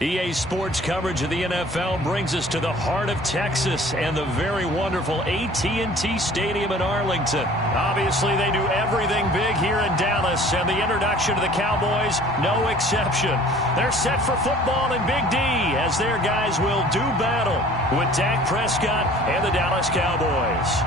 EA Sports coverage of the NFL brings us to the heart of Texas and the very wonderful AT&T Stadium in Arlington. Obviously, they do everything big here in Dallas, and the introduction to the Cowboys, no exception. They're set for football in Big D as their guys will do battle with Dak Prescott and the Dallas Cowboys.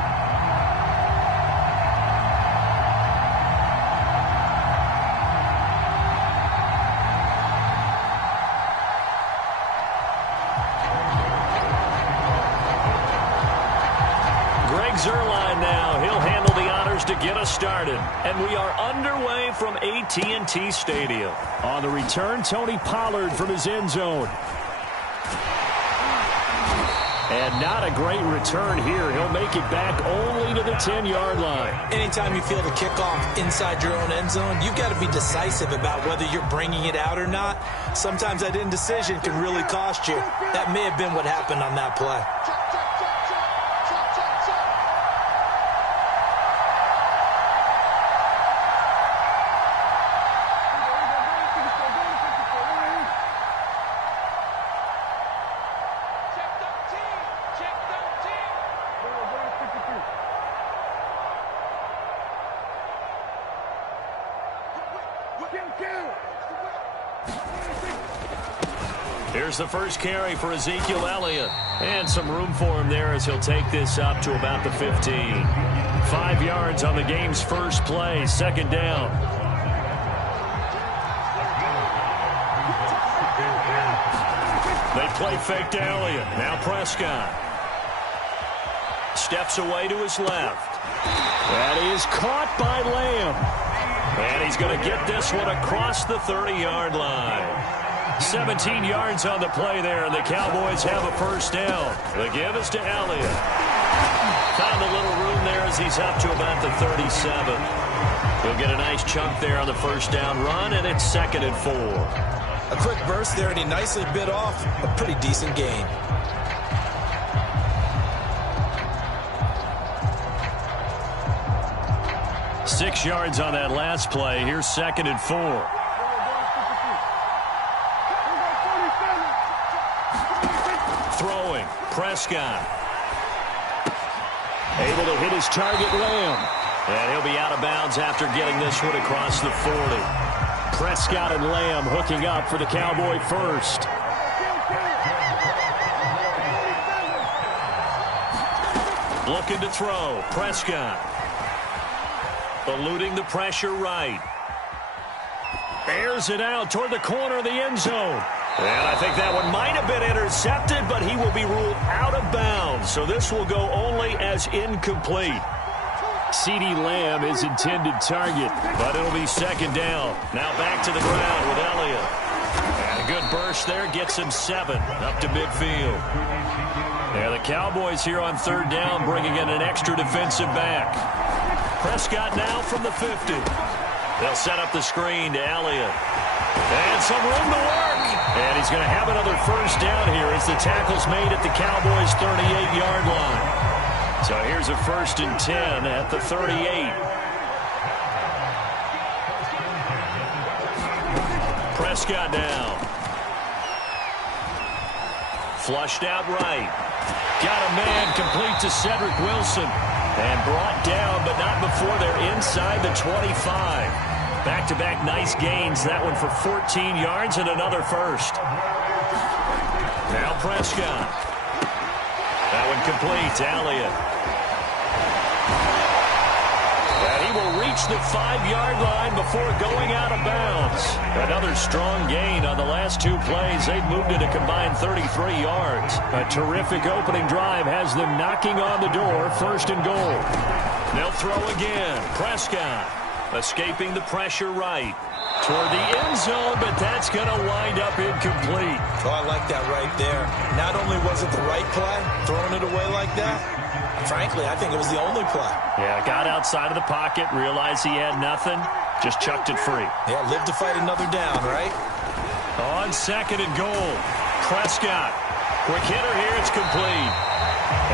Zuerlein now. He'll handle the honors to get us started. And we are underway from AT&T Stadium. On the return, Tony Pollard from his end zone. And not a great return here. He'll make it back only to the 10-yard line. Anytime you feel the kickoff inside your own end zone, you've got to be decisive about whether you're bringing it out or not. Sometimes that indecision can really cost you. That may have been what happened on that play. Here's the first carry for Ezekiel Elliott. And some room for him there as he'll take this up to about the 15. 5 yards on the game's first play, second down. They play fake to Elliott. Now Prescott. Steps away to his left. That is caught by Lamb. And he's going to get this one across the 30-yard line. 17 yards on the play there, and the Cowboys have a first down. The give is to Elliott. Found a little room there as he's up to about the 37. He'll get a nice chunk there on the first down run, and it's 2nd and 4. A quick burst there, and he nicely bit off a pretty decent gain. Six yards on that last play. Here's 2nd and 4. Throwing, Prescott. Able to hit his target, Lamb. And he'll be out of bounds after getting this one across the 40. Prescott and Lamb hooking up for the Cowboy first. Looking to throw, Prescott. Eluding the pressure right. Airs it out toward the corner of the end zone. And I think that one might have been intercepted, but he will be ruled out of bounds. So this will go only as incomplete. CeeDee Lamb is intended target, but it'll be 2nd down. Now back to the ground with Elliott. And a good burst there gets him 7 up to midfield. Yeah, the Cowboys here on 3rd down bringing in an extra defensive back. Prescott now from the 50. They'll set up the screen to Elliott. And some room to work. And he's going to have another first down here as the tackle's made at the Cowboys' 38-yard line. So here's a 1st and 10 at the 38. Prescott now. Flushed out right. Got a man complete to Cedric Wilson. And brought down, but not before they're inside the 25. Back-to-back nice gains. That one for 14 yards and another first. Now Prescott. That one complete to Elliott. And he will reach the 5-yard line before going out of bounds. Another strong gain on the last 2 plays. They've moved it a combined 33 yards. A terrific opening drive has them knocking on the door. 1st and goal. They'll throw again. Prescott escaping the pressure right toward the end zone, but that's going to wind up incomplete. Oh, I like that right there. Not only was it the right play, throwing it away like that, frankly, I think it was the only play. Yeah, got outside of the pocket, realized he had nothing, just chucked it free. Yeah, live to fight another down, right? On 2nd and goal, Prescott. Quick hitter here, it's complete.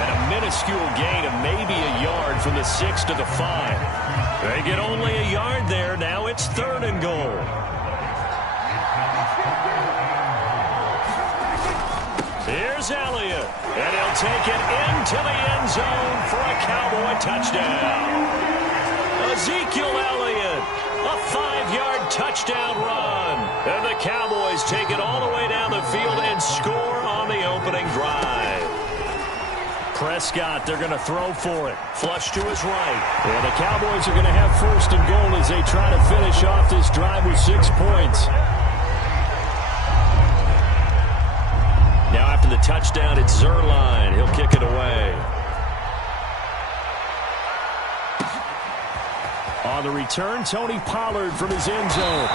And a minuscule gain of maybe a yard from the 6 to the 5. They get only a yard there. Now it's 3rd and goal. is Elliott. And he'll take it into the end zone for a Cowboy touchdown. Ezekiel Elliott, a 5-yard touchdown run. And the Cowboys take it all the way down the field and score on the opening drive. Prescott, they're going to throw for it. Flush to his right. And the Cowboys are going to have first and goal as they try to finish off this drive with 6 points. Now after the touchdown, it's Zuerlein. He'll kick it away. On the return, Tony Pollard from his end zone.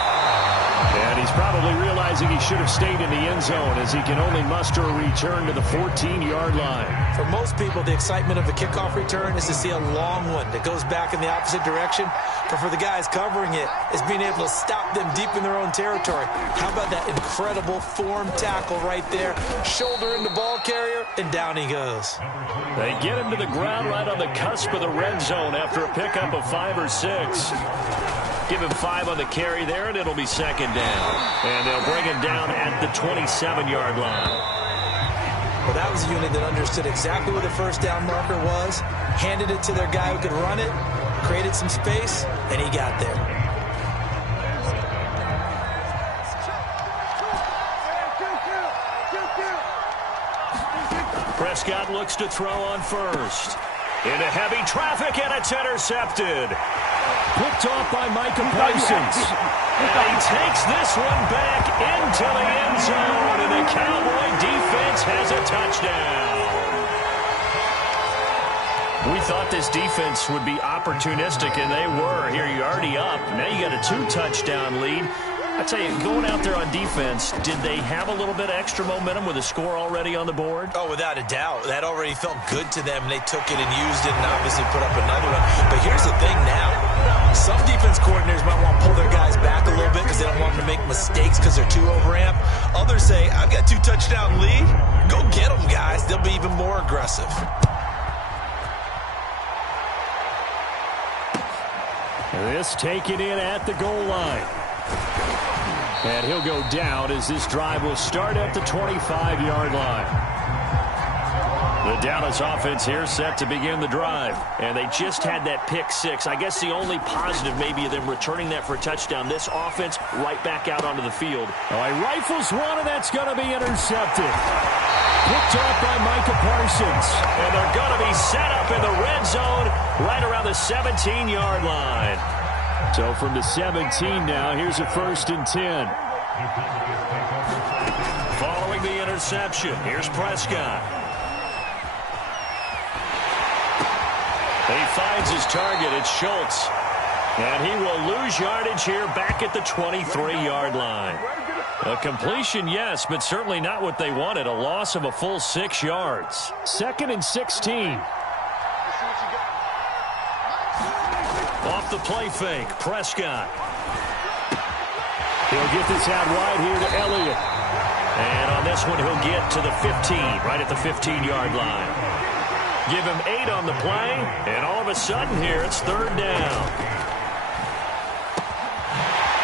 And he's probably realizing he should have stayed in the end zone as he can only muster a return to the 14-yard line. For most people, the excitement of a kickoff return is to see a long one that goes back in the opposite direction. But for the guys covering it, it's being able to stop them deep in their own territory. How about that incredible form tackle right there? Shoulder in the ball carrier, and down he goes. They get him to the ground right on the cusp of the red zone after a pickup of 5 or 6. Give him 5 on the carry there, and it'll be second down. And they'll bring him down at the 27-yard line. Well, that was a unit that understood exactly where the first down marker was, handed it to their guy who could run it, created some space, and he got there. Prescott looks to throw on first. Into heavy traffic, and it's intercepted. Picked off by Micah Parsons. And he takes this one back into the end zone, and the Cowboy defense has a touchdown. We thought this defense would be opportunistic, and they were. Here you're already up. Now you got a 2-touchdown lead. I tell you, going out there on defense, did they have a little bit of extra momentum with a score already on the board? Oh, without a doubt. That already felt good to them. They took it and used it and obviously put up another one. But here's the thing now. Some defense coordinators might want to pull their guys back a little bit because they don't want them to make mistakes because they're too overamped. Others say, I've got 2-touchdown lead. Go get them, guys. They'll be even more aggressive. This taken in at the goal line. And he'll go down as this drive will start at the 25-yard line. The Dallas offense here set to begin the drive. And they just had that pick 6. I guess the only positive maybe of them returning that for a touchdown. This offense right back out onto the field. Oh, he rifles one, and that's going to be intercepted. Picked off by Micah Parsons. And they're going to be set up in the red zone right around the 17-yard line. So from the 17 now, here's a 1st and 10. Following the interception, here's Prescott. He finds his target. It's Schultz. And he will lose yardage here back at the 23-yard line. A completion, yes, but certainly not what they wanted. A loss of a full 6 yards. 2nd and 16. Off the play fake, Prescott. He'll get this out wide here to Elliott. And on this one, he'll get to the 15, right at the 15-yard line. Give him 8 on the play, and all of a sudden here, it's 3rd down.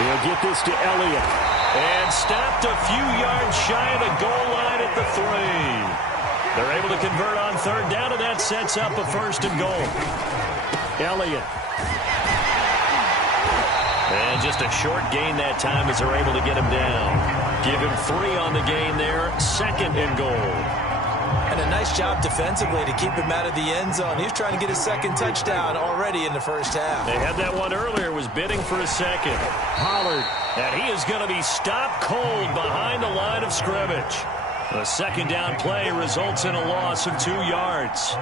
He'll get this to Elliott. And stopped a few yards shy of the goal line at the 3. They're able to convert on 3rd down, and that sets up a 1st and goal. Elliott. And just a short gain that time as they're able to get him down. Give him 3 on the gain there, 2nd and goal. And a nice job defensively to keep him out of the end zone. He was trying to get his 2nd touchdown already in the first half. They had that one earlier, was bidding for a 2nd. Pollard, and he is going to be stopped cold behind the line of scrimmage. The 2nd down play results in a loss of 2 yards.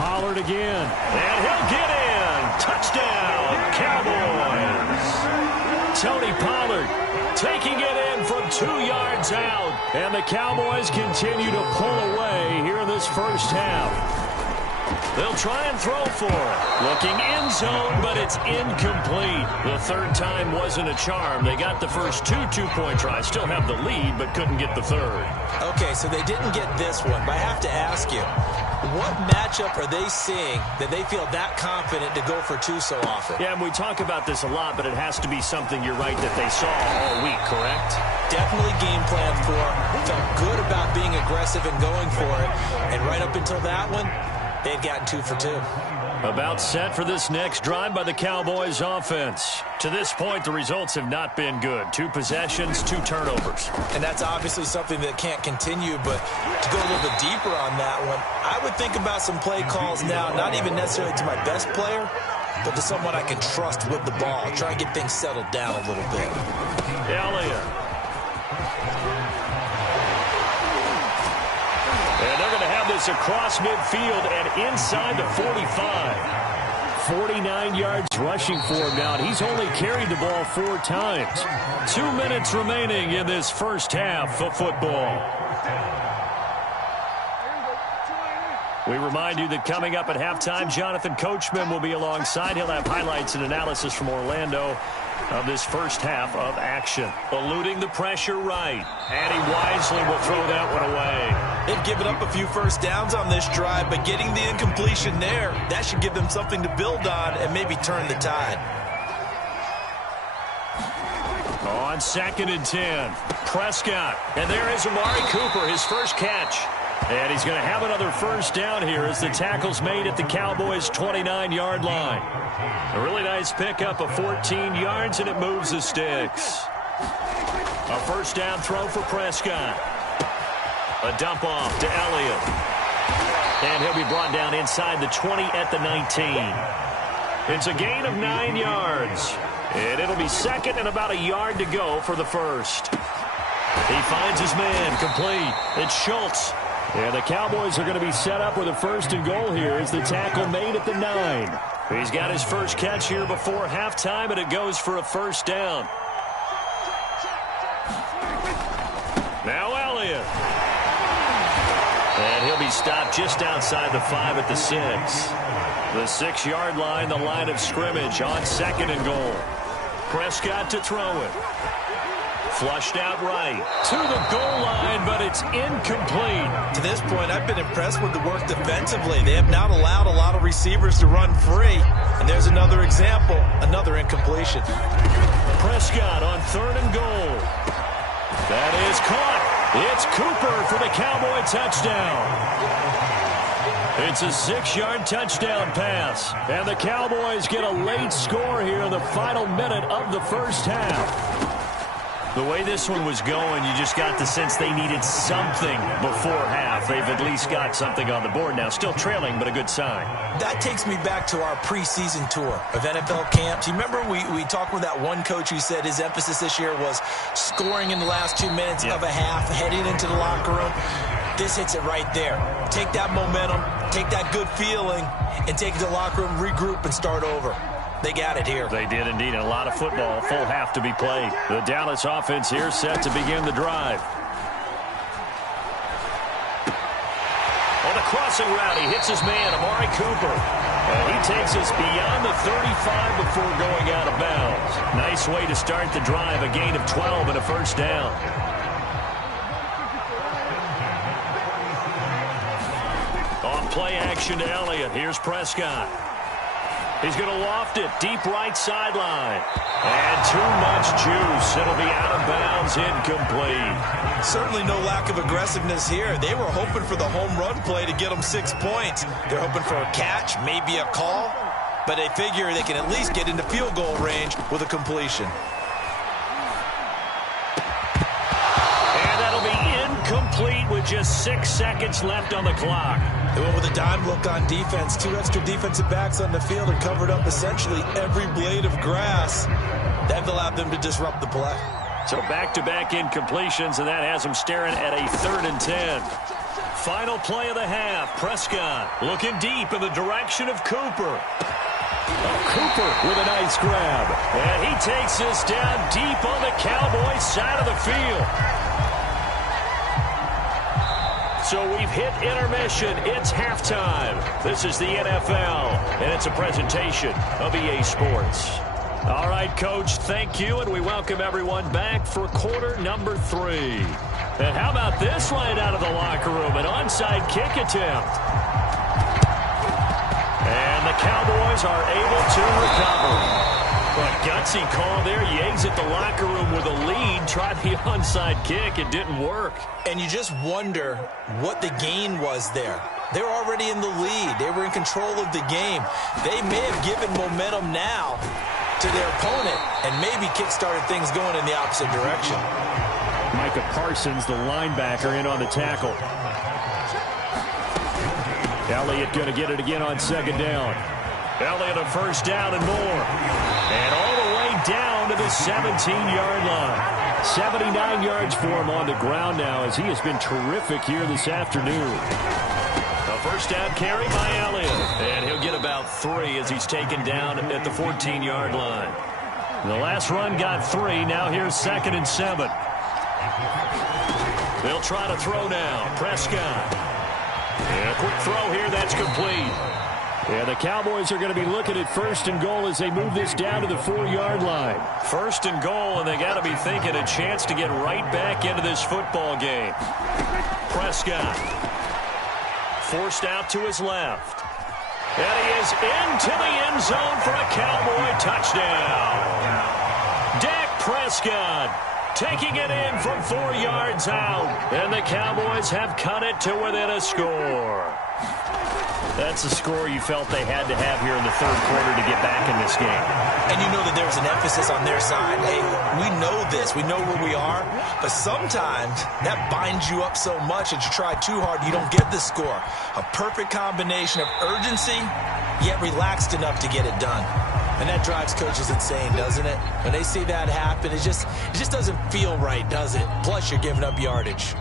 Pollard again, and he'll get in. Touchdown, Cowboys. Tony Pollard taking it in from 2 yards out. And the Cowboys continue to pull away here in this first half. They'll try and throw for it. Looking end zone, but it's incomplete. The 3rd time wasn't a charm. They got the first 2 two-point tries. Still have the lead, but couldn't get the 3rd. Okay, so they didn't get this one, but I have to ask you, What matchup are they seeing that they feel that confident to go for two so often? Yeah, and we talk about this a lot, but it has to be something, you're right, that they saw all week, correct? Definitely game plan for. Felt good about being aggressive and going for it. And right up until that one, they had gotten 2 for 2. About set for this next drive by the Cowboys offense. To this point, the results have not been good. 2 possessions, 2 turnovers. And that's obviously something that can't continue, but to go a little bit deeper on that one, I would think about some play calls now, not even necessarily to my best player, but to someone I can trust with the ball. Try and get things settled down a little bit. Elliott. And they're going to have this across midfield and inside the 45. 49 yards rushing for him now, and he's only carried the ball 4 times. 2 minutes remaining in this first half of football. We remind you that coming up at halftime, Jonathan Coachman will be alongside. He'll have highlights and analysis from Orlando of this first half of action. Eluding the pressure right, and he wisely will throw that one away. They've given up a few first downs on this drive, but getting the incompletion there, that should give them something to build on and maybe turn the tide. On 2nd and 10, Prescott. And there is Amari Cooper, his first catch. And he's going to have another first down here as the tackle's made at the Cowboys' 29-yard line. A really nice pickup of 14 yards, and it moves the sticks. A first down throw for Prescott. A dump off to Elliott. And he'll be brought down inside the 20 at the 19. It's a gain of 9 yards. And it'll be 2nd and about a yard to go for the first. He finds his man complete. It's Schultz. And the Cowboys are going to be set up with a 1st and goal here as the tackle made at the 9. He's got his first catch here before halftime, and it goes for a first down. Now Elliott. And he'll be stopped just outside the 5 at the 6. The 6-yard line, the line of scrimmage on 2nd and goal. Prescott to throw it. Flushed out right to the goal line, but it's incomplete. To this point, I've been impressed with the work defensively. They have not allowed a lot of receivers to run free. And there's another example, another incompletion. Prescott on 3rd and goal. That is caught. It's Cooper for the Cowboy touchdown. It's a 6-yard touchdown pass. And the Cowboys get a late score here in the final minute of the first half. The way this one was going, you just got the sense they needed something before half. They've at least got something on the board now. Still trailing, but a good sign. That takes me back to our preseason tour of NFL camps. You remember we talked with that one coach who said his emphasis this year was scoring in the last 2 minutes of a half, heading into the locker room. This hits it right there. Take that momentum, take that good feeling, and take it to the locker room, regroup, and start over. They got it here. They did indeed. And a lot of football, full half to be played. The Dallas offense here set to begin the drive. On the crossing route, he hits his man, Amari Cooper. And he takes us beyond the 35 before going out of bounds. Nice way to start the drive. A gain of 12 and a first down. On play action to Elliott. Here's Prescott. He's going to loft it deep right sideline. And too much juice. It'll be out of bounds, incomplete. Certainly no lack of aggressiveness here. They were hoping for the home run play to get them 6 points. They're hoping for a catch, maybe a call. But they figure they can at least get into field goal range with a completion. And that'll be incomplete with just 6 seconds left on the clock. They went with a dime look on defense. 2 extra defensive backs on the field and covered up essentially every blade of grass. That allowed them to disrupt the play. So back-to-back incompletions, and that has them staring at a 3rd and 10. Final play of the half. Prescott looking deep in the direction of Cooper. Cooper with a nice grab. And he takes this down deep on the Cowboys side of the field. So we've hit intermission. It's halftime. This is the NFL, and it's a presentation of EA Sports. All right, Coach, thank you, and we welcome everyone back for quarter number 3. And how about this right out of the locker room, an onside kick attempt. And the Cowboys are able to recover. But gutsy call there. You exit the locker room with a lead. Tried the onside kick. It didn't work. And you just wonder what the gain was there. They were already in the lead. They were in control of the game. They may have given momentum now to their opponent and maybe kick-started things going in the opposite direction. Micah Parsons, the linebacker, in on the tackle. Elliott going to get it again on second down. Elliott a first down and more. And all the way down to the 17-yard line. 79 yards for him on the ground now as he has been terrific here this afternoon. A first down carry by Elliott. And he'll get about 3 as he's taken down at the 14-yard line. The last run got 3. Now here's 2nd and 7. They'll try to throw now. Prescott. And a quick throw here. That's complete. Yeah, the Cowboys are going to be looking at 1st and goal as they move this down to the 4-yard line. 1st and goal, and they got to be thinking a chance to get right back into this football game. Prescott forced out to his left. And he is into the end zone for a Cowboy touchdown. Dak Prescott taking it in from 4 yards out. And the Cowboys have cut it to within a score. That's a score you felt they had to have here in the 3rd quarter to get back in this game. And you know that there's an emphasis on their side. Hey, we know this. We know where we are. But sometimes that binds you up so much that you try too hard, you don't get the score. A perfect combination of urgency, yet relaxed enough to get it done. And that drives coaches insane, doesn't it? When they see that happen, it just doesn't feel right, does it? Plus, you're giving up yardage.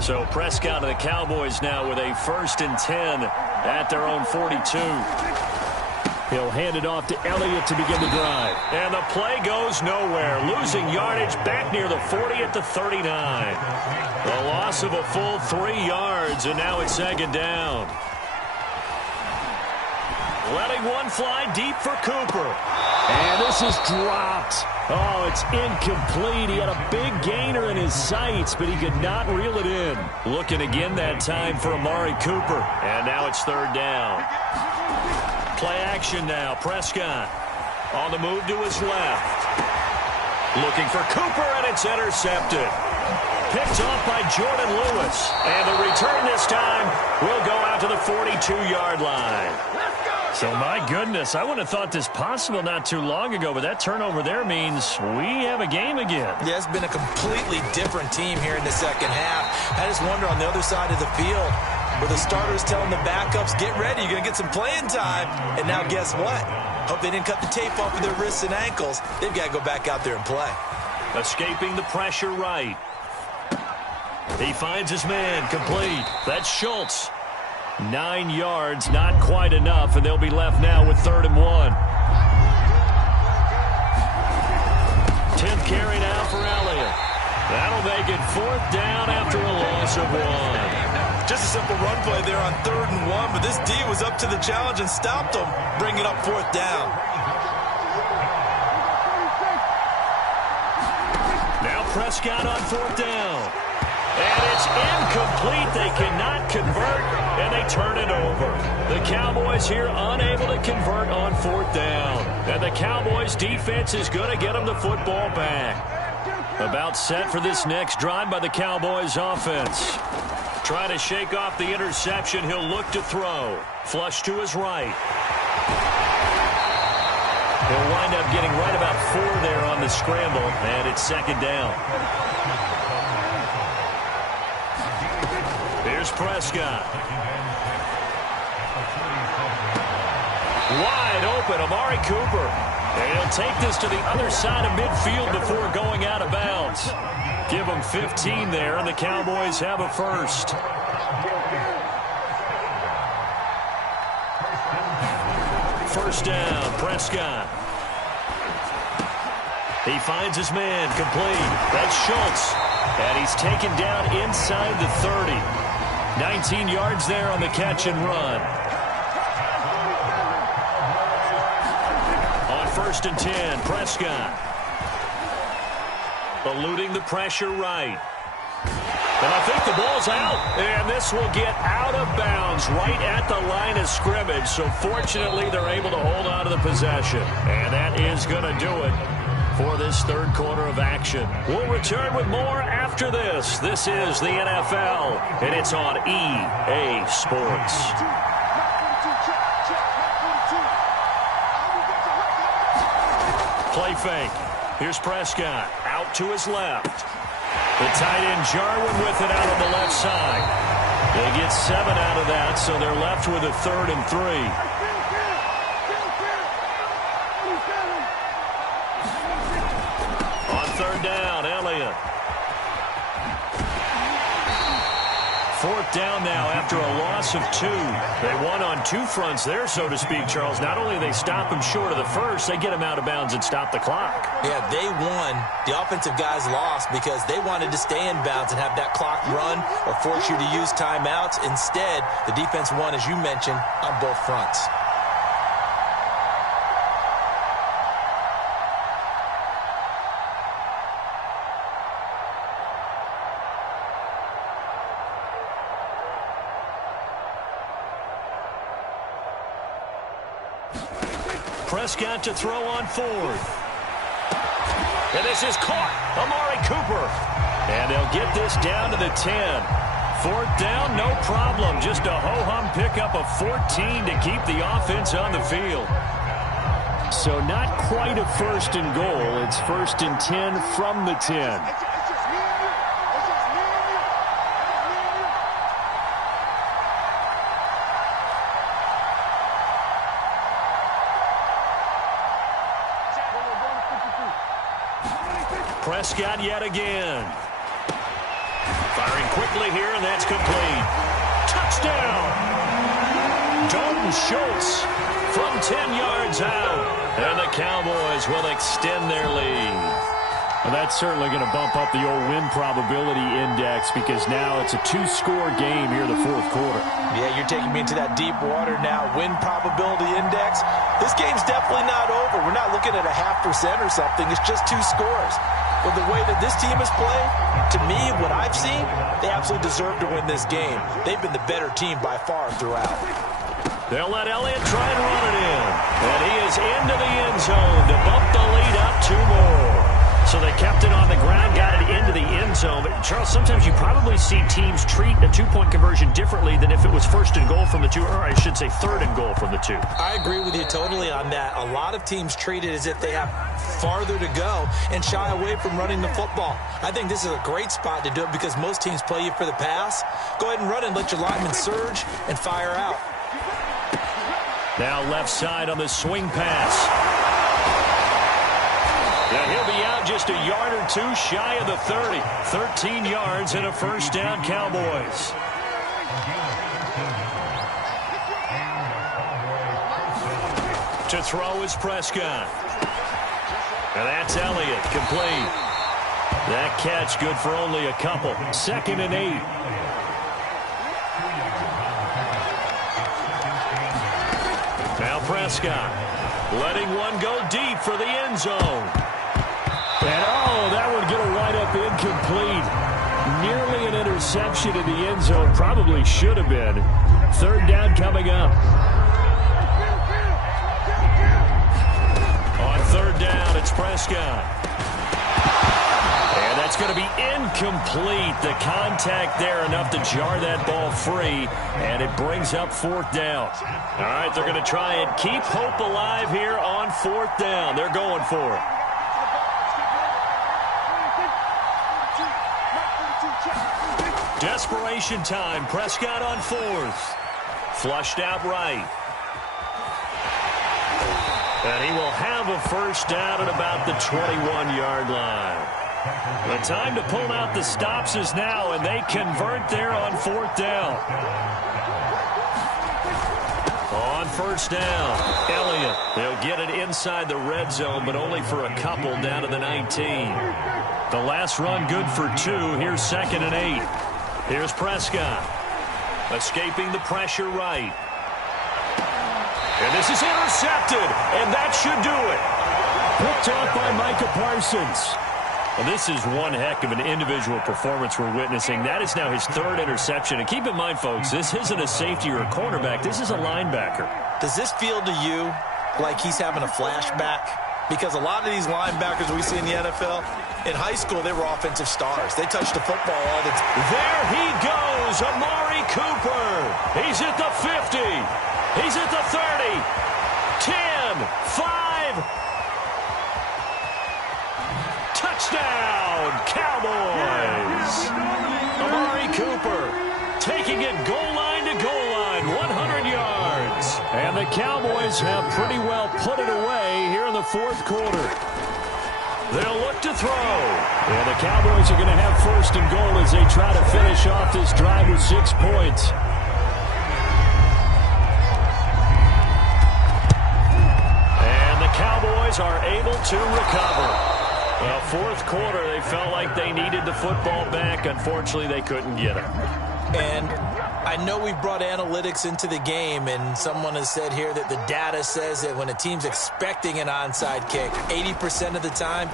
So Prescott of the Cowboys now with a 1st and 10 at their own 42. He'll hand it off to Elliott to begin the drive. And the play goes nowhere. Losing yardage back near the 40 at the 39. The loss of a full 3 yards, and now it's 2nd down. Letting one fly deep for Cooper. And this is dropped. Oh, it's incomplete. He had a big gainer in his sights, but he could not reel it in. Looking again that time for Amari Cooper. And now it's 3rd down. Play action now. Prescott on the move to his left. Looking for Cooper, and it's intercepted. Picked off by Jordan Lewis. And the return this time will go out to the 42-yard line. So, my goodness, I wouldn't have thought this possible not too long ago, but that turnover there means we have a game again. Yeah, it's been a completely different team here in the 2nd half. I just wonder on the other side of the field, where the starters telling the backups, get ready, you're going to get some playing time. And now guess what? Hope they didn't cut the tape off of their wrists and ankles. They've got to go back out there and play. Escaping the pressure right. He finds his man, complete. That's Schultz. 9 yards, not quite enough, and they'll be left now with 3rd and 1. 10th carry now for Elliott. That'll make it 4th down after a loss of 1. Just a simple run play there on 3rd and 1, but this D was up to the challenge and stopped them, bringing up 4th down. Now Prescott on 4th down. And it's incomplete. They cannot convert, and they turn it over. The Cowboys here unable to convert on 4th down. And the Cowboys defense is going to get them the football back. About set for this next drive by the Cowboys offense. Trying to shake off the interception. He'll look to throw. Flush to his right. He'll wind up getting right about 4 there on the scramble, and it's 2nd down. Here's Prescott. Wide open, Amari Cooper. And he'll take this to the other side of midfield before going out of bounds. Give him 15 there, and the Cowboys have a 1st. First down, Prescott. He finds his man, complete. That's Schultz. And he's taken down inside the 30. 19 yards there on the catch and run. On 1st 1st and 10. Prescott. Eluding the pressure right. And I think the ball's out. And this will get out of bounds right at the line of scrimmage. So fortunately, they're able to hold on to the possession. And that is going to do it for this third quarter of action. We'll return with more after this. This is the NFL, and it's on EA Sports. Play fake. Here's Prescott out to his left. The tight end Jarwin with it out on the left side. They get 7 out of that, so they're left with a 3rd and 3. Down, Elliott. 4th down now after a loss of 2. They won on 2 fronts there, so to speak, Charles. Not only do they stop him short of the first, they get him out of bounds and stop the clock. Yeah, they won. The offensive guys lost because they wanted to stay in bounds and have that clock run or force you to use timeouts. Instead, the defense won, as you mentioned, on both fronts. Prescott to throw on 4th. And this is caught. Amari Cooper. And they'll get this down to the 10. 4th down, no problem. Just a ho-hum pickup of 14 to keep the offense on the field. So not quite a 1st and goal. It's 1st and 10 from the 10. Prescott yet again. Firing quickly here, and that's complete. Touchdown! Dalton Schultz from 10 yards out. And the Cowboys will extend their lead. Well, that's certainly going to bump up the old win probability index because now it's a 2-score game here in the 4th quarter. Yeah, you're taking me into that deep water now. Win probability index. This game's definitely not over. We're not looking at a 0.5% or something. It's just 2 scores. But the way that this team has played, to me, what I've seen, they absolutely deserve to win this game. They've been the better team by far throughout. They'll let Elliott try and run it in. And he is into the end zone to bump the lead up 2 more. So they kept it on the ground, got it into the end zone. But Charles, sometimes you probably see teams treat a 2-point conversion differently than if it was 1st and goal from the 2, or I should say 3rd and goal from the 2. I agree with you totally on that. A lot of teams treat it as if they have farther to go and shy away from running the football. I think this is a great spot to do it because most teams play you for the pass. Go ahead and run and let your linemen surge and fire out. Now left side on the swing pass. And he'll be out just a yard or 2 shy of the 30. 13 yards and a 1st down, Cowboys. To throw is Prescott. And that's Elliott, complete. That catch good for only a couple. 2nd and 8. Now Prescott letting one go deep for the end zone. And, oh, that would get a wide-up incomplete. Nearly an interception in the end zone. Probably should have been. 3rd down coming up. On 3rd down, it's Prescott. And that's going to be incomplete. The contact there enough to jar that ball free. And it brings up 4th down. All right, they're going to try and keep hope alive here on 4th down. They're going for it. Desperation time. Prescott on 4th. Flushed out right. And he will have a 1st down at about the 21-yard line. The time to pull out the stops is now, and they convert there on 4th down. On 1st down, Elliott. They'll get it inside the red zone, but only for a couple down to the 19. The last run good for 2. Here's 2nd and 8. Here's Prescott. Escaping the pressure right. And this is intercepted, and that should do it. Picked off by Micah Parsons. Well, this is one heck of an individual performance we're witnessing. That is now his third interception. And keep in mind, folks, this isn't a safety or a cornerback. This is a linebacker. Does this feel to you like he's having a flashback? Because a lot of these linebackers we see in the NFL, in high school, they were offensive stars. They touched the football all the time. There he goes, Amari Cooper. He's at the 50. He's at the 30. 10, 5. Touchdown, Cowboys. Amari Cooper taking it goal line to goal line, 100 yards. And the Cowboys have pretty well put it away here in the fourth quarter. They'll look to throw. And the Cowboys are going to have first and goal as they try to finish off this drive with 6 points. And the Cowboys are able to recover. Well, fourth quarter, they felt like they needed the football back. Unfortunately, they couldn't get it. And I know we brought analytics into the game, and someone has said here that the data says that when a team's expecting an onside kick, 80% of the time,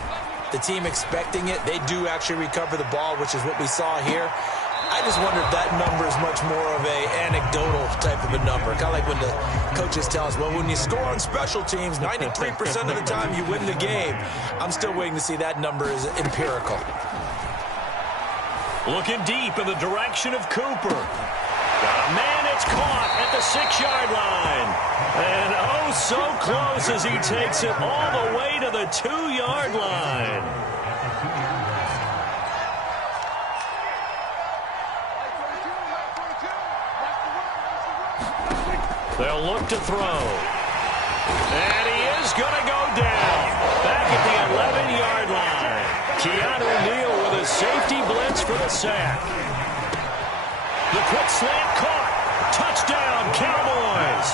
the team expecting it, they do actually recover the ball, which is what we saw here. I just wonder if that number is much more of a anecdotal type of a number. Kind of like when the coaches tell us, well, when you score on special teams, 93% of the time you win the game. I'm still waiting to see that number is empirical. Looking deep in the direction of Cooper. Got a man, it's caught at the 6-yard line. And oh, so close as he takes it all the way to the 2-yard line. They'll look to throw. And he is going to go down. Back at the 11-yard line. Keanu Neal with a safety blitz for the sack. The quick slant caught. Touchdown, Cowboys.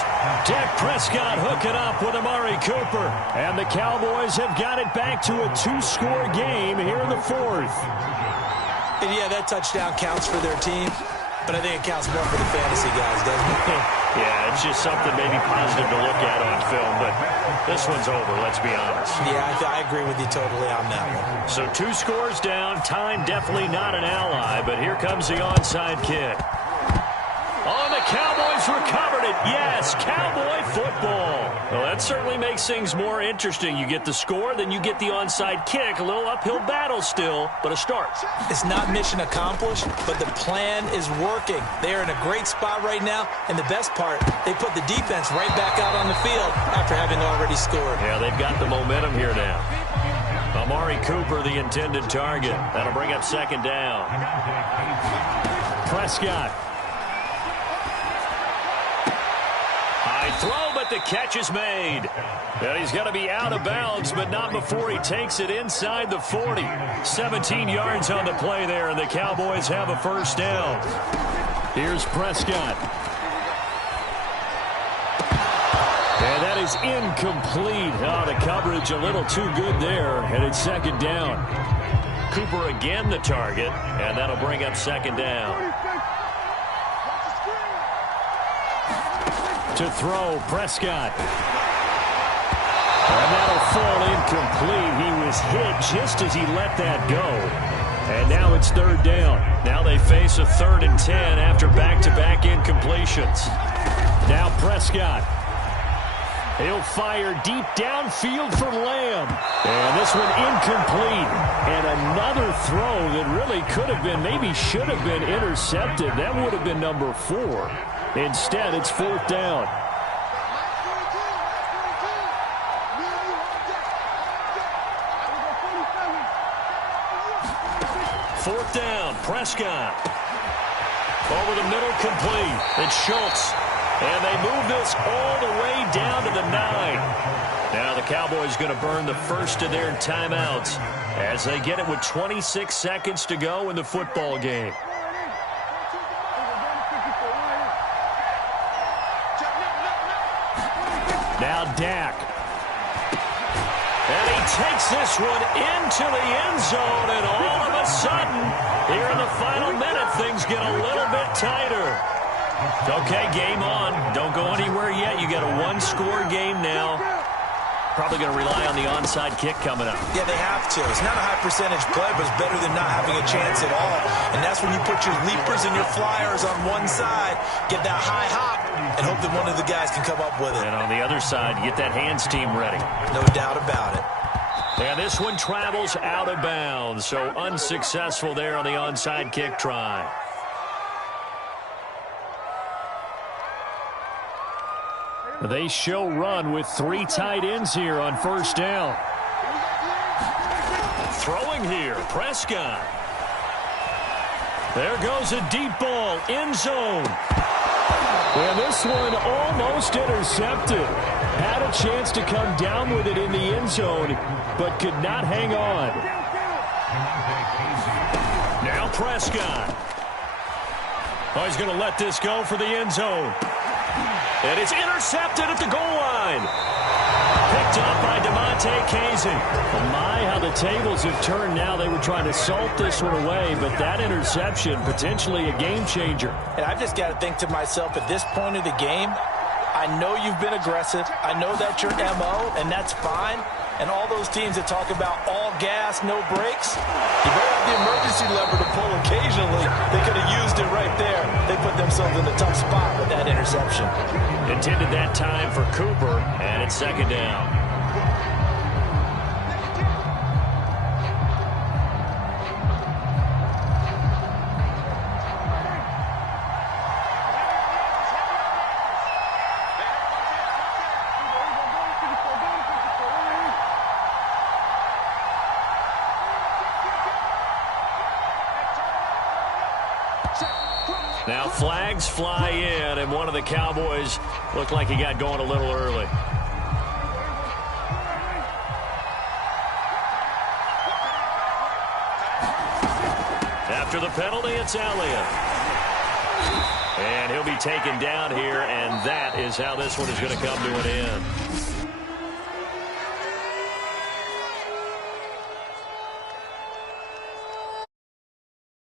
Dak Prescott hooking up with Amari Cooper. And the Cowboys have got it back to a 2-score game here in the fourth. And yeah, that touchdown counts for their team. But I think it counts more for the fantasy guys, doesn't it? Yeah, it's just something maybe positive to look at on film, but this one's over, let's be honest. Yeah, I agree with you totally on that one. So 2 scores down, time definitely not an ally, but here comes the onside kick. Oh, the Cowboys recovered it. Yes, Cowboy football. Well, that certainly makes things more interesting. You get the score, then you get the onside kick. A little uphill battle still, but a start. It's not mission accomplished, but the plan is working. They are in a great spot right now, and the best part, they put the defense right back out on the field after having already scored. Yeah, they've got the momentum here now. Amari Cooper, the intended target. That'll bring up second down. Prescott. Throw, but the catch is made. And he's going to be out of bounds, but not before he takes it inside the 40. 17 yards on the play there, and the Cowboys have a first down. Here's Prescott. And that is incomplete. Oh, the coverage a little too good there, and it's second down. Cooper again the target, and that'll bring up second down. To throw, Prescott. And that'll fall incomplete. He was hit just as he let that go. And now it's third down. Now they face a 3rd and 10 after back-to-back incompletions. Now Prescott. He'll fire deep downfield for Lamb. And this one incomplete. And another throw that really could have been, maybe should have been intercepted. That would have been number 4. Instead, it's 4th down. Fourth down, Prescott. Over the middle, complete. It's Schultz. And they move this all the way down to the 9. Now the Cowboys going to burn the first of their timeouts as they get it with 26 seconds to go in the football game. Now Dak. And he takes this one into the end zone, and all of a sudden, here in the final minute, things get a little bit tighter. Okay, game on. Don't go anywhere yet. You got a 1-score game now. probably going to rely on the onside kick coming up. Yeah, they have to. It's not a high percentage play, but it's better than not having a chance at all. And that's when you put your leapers and your flyers on one side, get that high hop, and hope that one of the guys can come up with it. And on the other side, get that hands team ready. No doubt about it. And this one travels out of bounds, so unsuccessful there on the onside kick try. They show run with 3 tight ends here on first down. Throwing here, Prescott. There goes a deep ball, end zone. And this one almost intercepted. Had a chance to come down with it in the end zone, but could not hang on. Now Prescott. Oh, he's going to let this go for the end zone. And it's intercepted at the goal line. Picked up by DeMonte Casey. Oh my, how the tables have turned now. They were trying to salt this one away, but that interception, potentially a game changer. And I've just got to think to myself, at this point of the game, I know you've been aggressive. I know that's your MO, and that's fine. And all those teams that talk about all gas, no brakes, you better have the emergency lever to pull occasionally. They could have used it right there. They put themselves in a tough spot with that interception. Intended that time for Cooper, and it's second down. Now flags fly in, and one of the Cowboys looked like he got going a little early. After the penalty, it's Elliott. And he'll be taken down here, and that is how this one is going to come to an end.